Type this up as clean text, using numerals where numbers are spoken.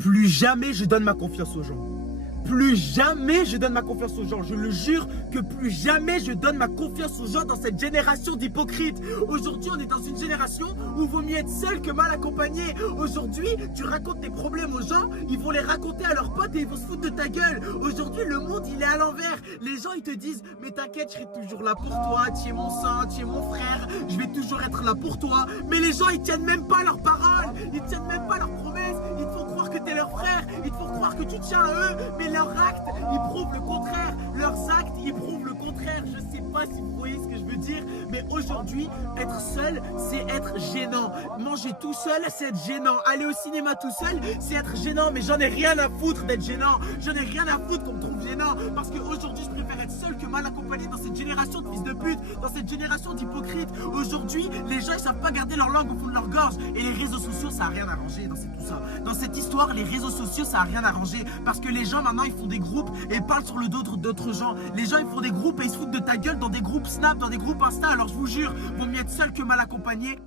Plus jamais je donne ma confiance aux gens. Plus jamais je donne ma confiance aux gens. Je le jure que plus jamais je donne ma confiance aux gens dans cette génération d'hypocrites. Aujourd'hui, on est dans une génération où il vaut mieux être seul que mal accompagné. Aujourd'hui, tu racontes tes problèmes aux gens, ils vont les raconter à leurs potes et ils vont se foutre de ta gueule. Aujourd'hui, le monde, il est à l'envers. Les gens, ils te disent, mais t'inquiète, je serai toujours là pour toi. Tu es mon sang, tu es mon frère. Je vais toujours être là pour toi. Mais les gens, ils tiennent même pas leurs paroles. Ils tiennent même pas leurs promesses. Ils te font croire que t'es leur frère. Ils te font croire que tu tiens à eux. Mais leurs actes, ils prouvent le contraire. Leurs actes, ils prouvent le contraire. Je sais pas si vous voyez ce que je veux dire, mais aujourd'hui, être seul, c'est être gênant. Manger tout seul, c'est être gênant. Aller au cinéma tout seul, c'est être gênant. Mais j'en ai rien à foutre d'être gênant. J'en ai rien à foutre qu'on me trouve gênant. Parce qu'aujourd'hui, je préfère être seul que mal accompagné dans cette génération de fils de pute, dans cette génération d'hypocrites. Aujourd'hui, les gens, ils savent pas garder leur langue au fond de leur gorge. Et les réseaux sociaux, ça a rien arrangé dans tout ça. Dans cette histoire, les réseaux sociaux, ça a rien arrangé. Parce que les gens, maintenant, ils font des groupes et parlent sur le dos d'autres gens. Les gens, ils font des groupes et ils se foutent de ta gueule dans des groupes Snap, dans des groupes Insta. Alors, je vous jure, vaut mieux être seul que mal accompagné.